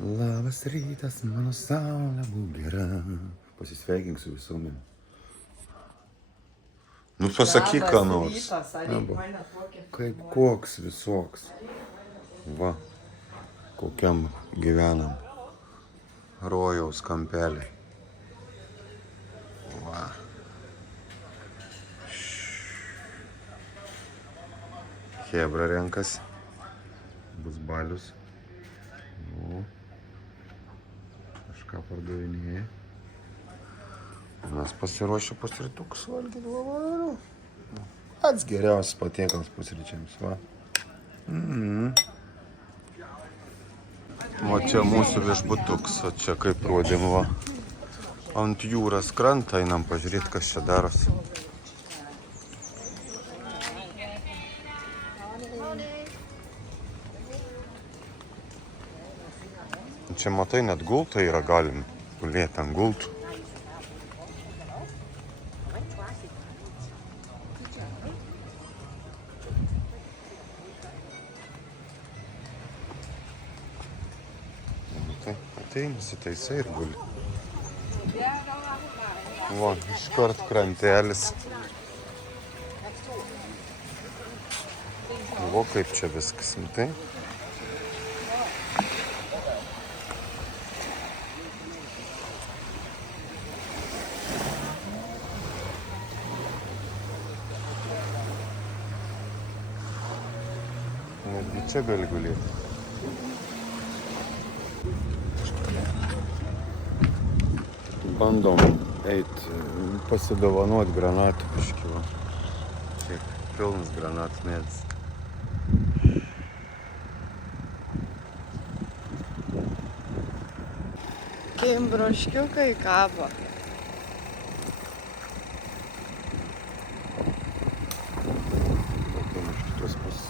Labas rytas, mano saulė būk gera. Pasisveikink su visuomenė. Nu pasakyk, ką nors. Kaip koks visoks. Va, kokiam gyvenam. Rojaus kampelį. Va. Hebra renkasi. Bus balius. Nu. Kažką pardavinėja. Mes pasiruošę pusrytukus valgyti, va. Pats geriausias patiekalas pusryčiams, va. O čia mūsų viešbutuks, o čia kaip rodėm, va. Ant jūros krantą einam pažiūrėti, kas čia darosi. Čia matai, net gultai yra, galim gulėti ant gultų. Ateini, sitaisai ir guli. Va, iškart krantelis. Va, kaip čia viskas, matai. Netgi čia gali gulėti. Bandom eit pasidovanot granatų biškį, va. Tiek pilnas granatų medis. Kimbroškiukai kabo. Kokiam iš kitos pusės.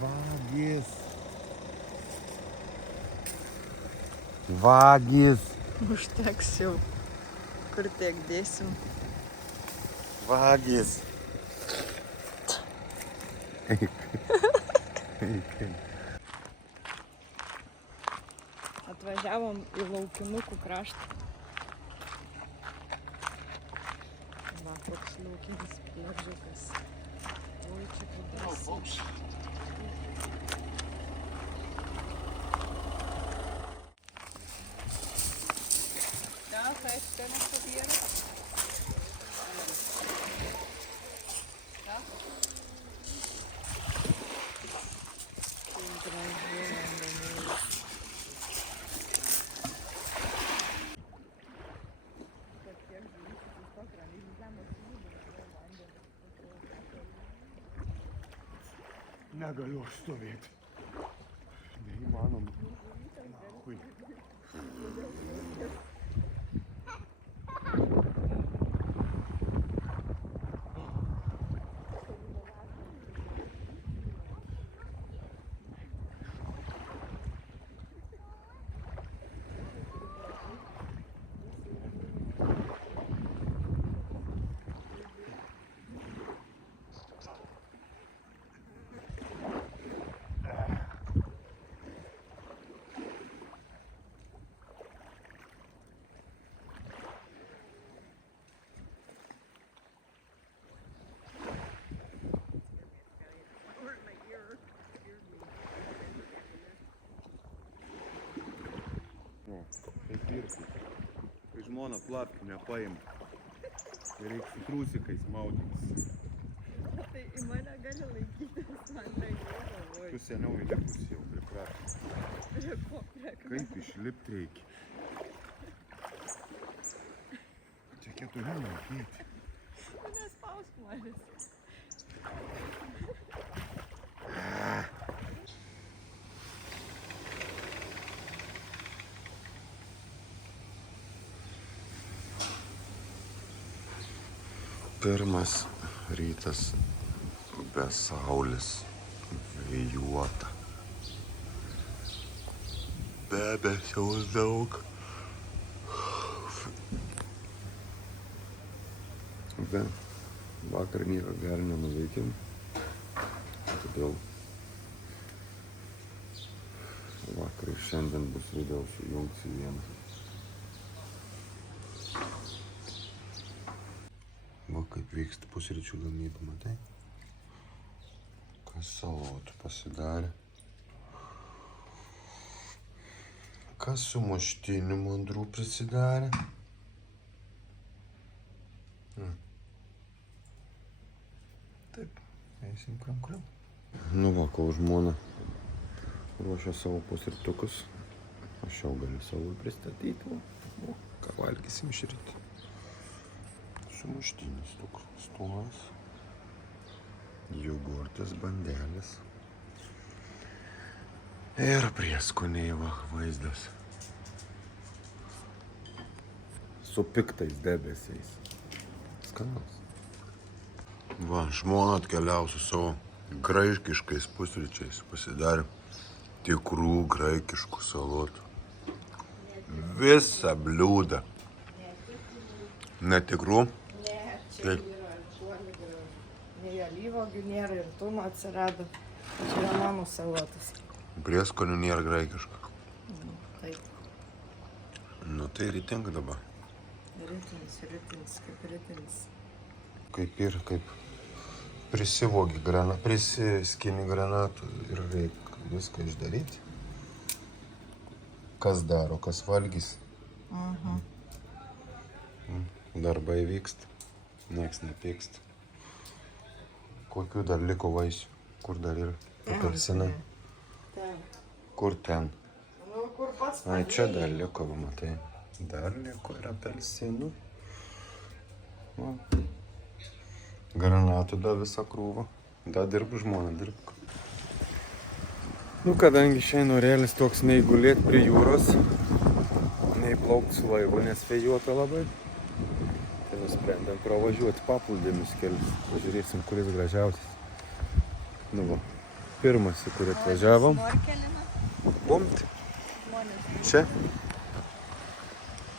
Vagis. Vagis. Užteks jau. Kur tiek dėsim. Vagis. Atvažiavom į Laukinukų kraštą. Va, koks laukinis pliažiukas. Oi, čia kaip Negaliu aš stovėti. Neįmanoma. Nahui. Kaip irgi. Kai žmona plapkių nepaima. Tai reikia su trūsikais maudytis. Tai į mane gali laikytis, man tai galvoju. Tu seniau įlipus jau pripratęs. Prie ko? Kaip išlipti reikia? Čia keturi mokėti. Nespausk manęs. Pirmas rytas be saulės, vėjuota. Debesiaus daug. Bet vakar nieko gero nenuveikėm, todėl vakar ir šiandien bus video sujungti vieną. Va kaip vyksta pusryčių gamyba, matai? Kas salotų pasidarė. Kas su muštiniu mandrų prisidarė. Taip, eisim kram. Nu va, kol žmona ruošia savo pusrytukus, aš jau galiu savo pristatyti. O, ką valgysim šįryt. Sumuštinis toks stumas, jogurtas, bandelės ir prieskoniai va vaizdas su piktais debesiais. Skanas. Va, žmona atkeliavo su savo graikiškais pusryčiais, pasidarė tikrų graikiškų salotų. Visą bliūdą. Netikrų. Čia yra nei alyvuogių nėra ir tuno atsirado. Čia yra mano salotas. Prieskonių nėra graikiška. Taip. Nu tai rytinga dabar. Ritinis, kaip ritinis. Kaip prisiskini granatų ir reikia viską išdaryti. Kas daro, kas valgys. Darbai vyksta, nieks nepyksta. Kokių dar liko vaisių? Kur dar yra? Apelsinai? Ten. Kur ten? Nu, kur pats Ai, čia dar liko, matai. Dar liko ir apelsinų. Granatų dar visą krūvą. Dar dirb žmona, dirbk. Nu, kadangi šiandien orėlis toks nei gulėt prie jūros, nei plaukt su laivu, nes vėjuota labai. Tai nusprendėm pravažiuoti paplūdimius kelius. Pažiūrėsim, kuris gražiausias. Nu va, pirmas, į kurį atvažiavom. Bumt. Čia.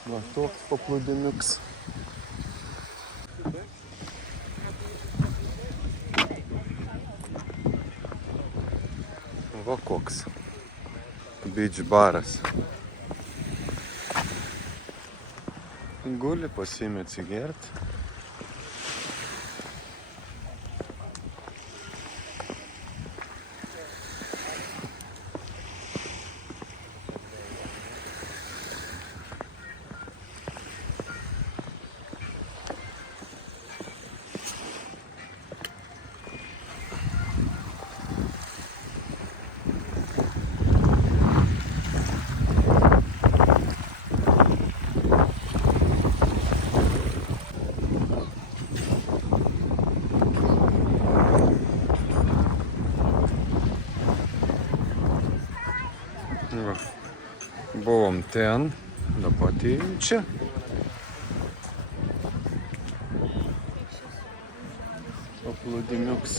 Va, toks paplūdimiuks. Va koks. Beach baras. Guli, pasiėmė atsigert. Buvom ten, dabar atėjom čia. Paplūdimiuks.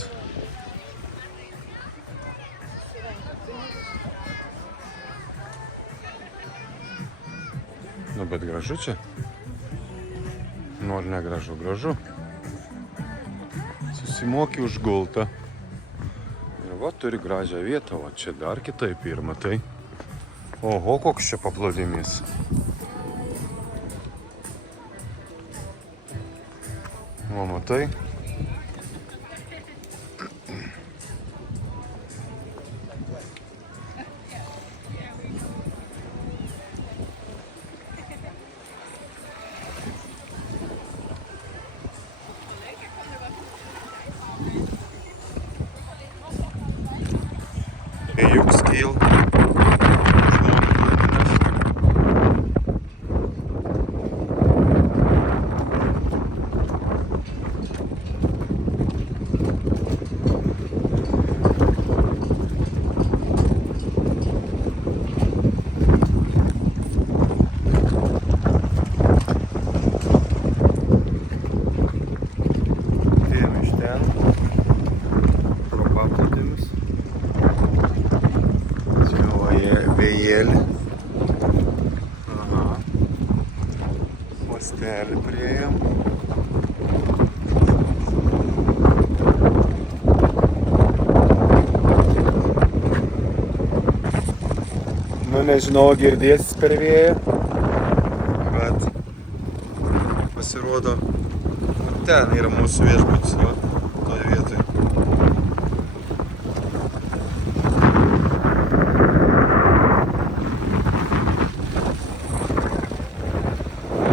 Nu, bet gražu čia. Nu, ar ne gražu? Gražu. Susimokė už gultą. Ir va, turi gražią vietą, va čia dar kitaip ir matai. Oho, koks čia paplūdimys. O, matai? Juk scale. Uostelį priėjom. Nu, nežinau, girdėsis per vėją, bet pasirodo, ten yra mūsų viešbutis, va, toje vietoje.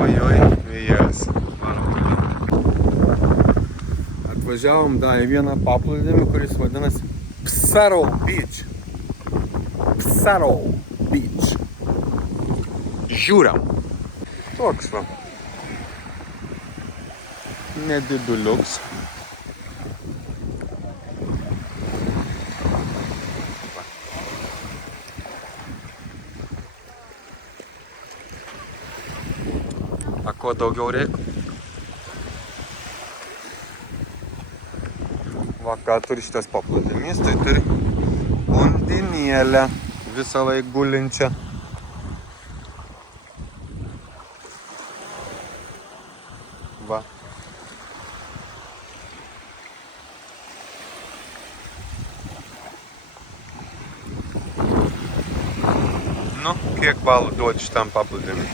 Ojoj, vėjas. Atvažiavom dar į vieną paplūdimį, kuris vadinasi Psarau Beach. Psarau Beach. Žiūriam. Toks va. Nediduliuks. A ko daugiau reikia? Va, ką turi šitas paplūdimys, tai turi undinėlę visą laiką gulinčią. Va. Nu, kiek balų duoti šitam paplūdimiui?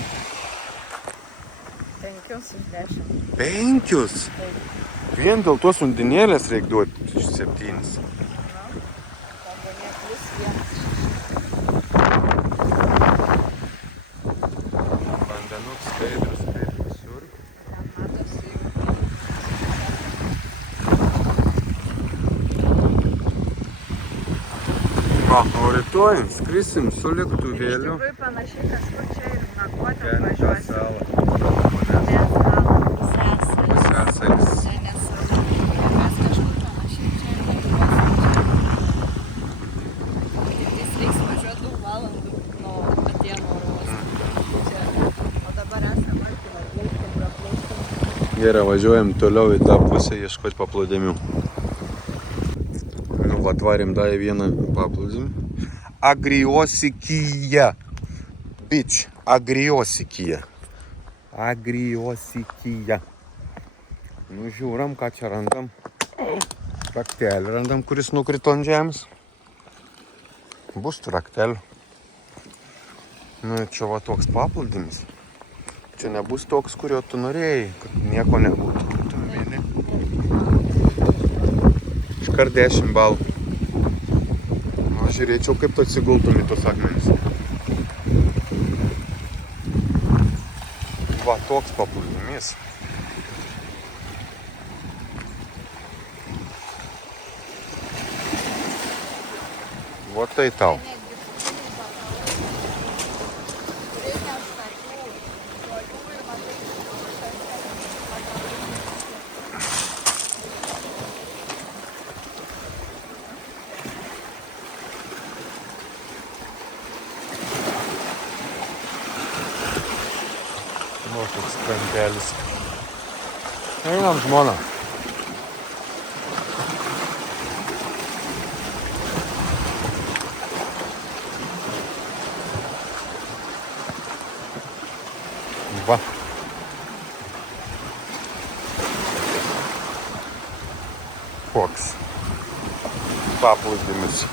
5 iš 10. 5? Taip. Vien dėl tos undinėlės reikia duoti 7. Pabandė plus 1. Vandenuk skaidrus kaip visur. Ten matosi. Va, o rytoj skrisim su Iš lėktuvėliu. tikrųjų panašiai kažkur čia ir nakvoti Ten tą važiuosi. salą. Mes gal pusęsalis. Pusęsalis. Čia nesvarbu. Mes kažkur panašiai čia ir važiuosim. Tiktais reiks važiuoti 2 valandų nuo Atėnų oro uosto. Čia. O dabar esame arti praplaukti. Gerai, važiuojam toliau į tą pusę ieškoti paplūdimių. Nu, atvarėm dar į vieną paplūdimį. Agriosikyje. Beach. Agriosikyje. Agriosikyje. Nu, žiūram, ką čia randam. Raktelį randam, kuris nukrito ant žemės. Bus tų raktelių. Nu, čia va toks paplūdimis. Čia nebus toks, kurio tu norėjai, kad nieko nebūtų. Tu mėly. Iškart 10 balų. Nu, žiūrėčiau, kaip tu atsigultum į tos akmenis. Va, toks paplūdimys. Va tai tau. Nu, toks krantelis. Einam, žmona. Va. Koks paplūdimis.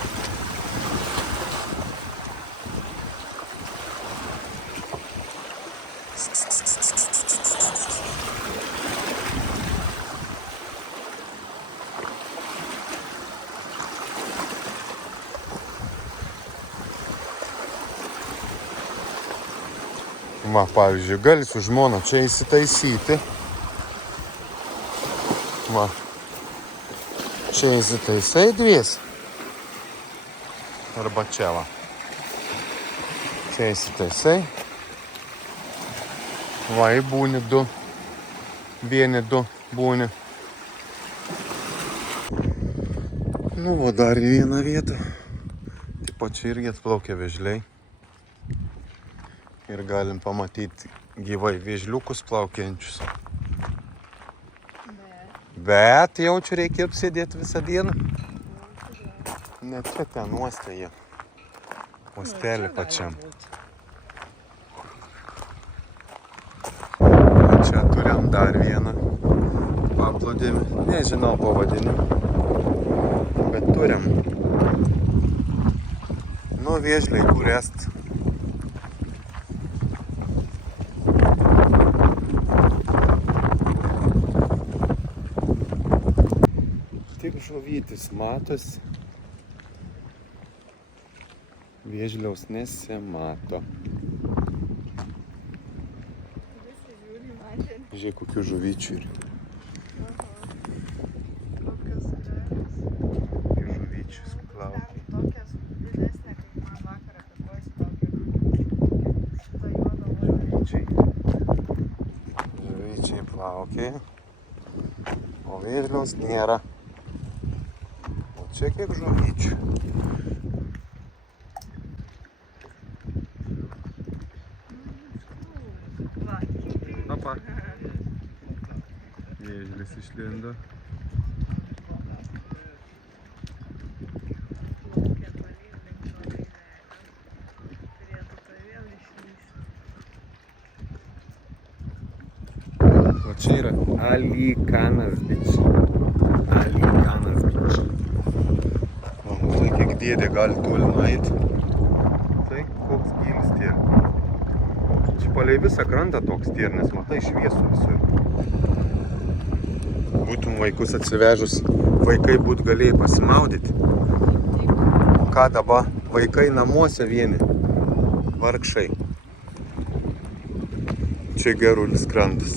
Va, pavyzdžiui, gali su žmona čia įsitaisyti. Va. Čia įsitaisai dvies. Arba čia va. Čia įsitaisai. Va, būni 2. Vieni 2 būni. Nu, va, dar į vieną vietą. Taip pat čia irgi atplaukia vėžliai. Ir galim pamatyti gyvai vėžliukus plaukiančius. Bet jau čia reikėtų sėdėti visą dieną. Ne čia ten uoste jie. Uostelį pačiam. dar vieną paplūdimį. Nežinau pavadinimą, bet turim. Nu, Vėžliai, kur est. Tik žuvytis matosi. Vėžliaus nesimato. Visi žiūri į vandenį. Žiūrėk, kokių žuvyčių yra. Kokios gražios. Kokių žuvyčių suplauk. Ten tokios didesnė, kaip man vakar apipuosi tokia. Šitą juodą uolą. Žuvyčiai plaukia. O vėžliaus nėra. O čia kiek žuvyčių. Va, Opa. Vėžlis išlindo. plaukia tolyn link to laivelio. Turėtų to vėl išlįsti. O čia yra Alikanas bič. Alikanas bič. O, tai kiek dėdė gali toli nueit. Tai koks gylis tiek. Čia palei visą krantą toks tiek, nes matai šviesų visur. Būtum vaikus atsivežus, vaikai būt galėjai pasimaudyti. O ką dabar? Vaikai namuose vieni. Vargšai. Čia gerulis krantas.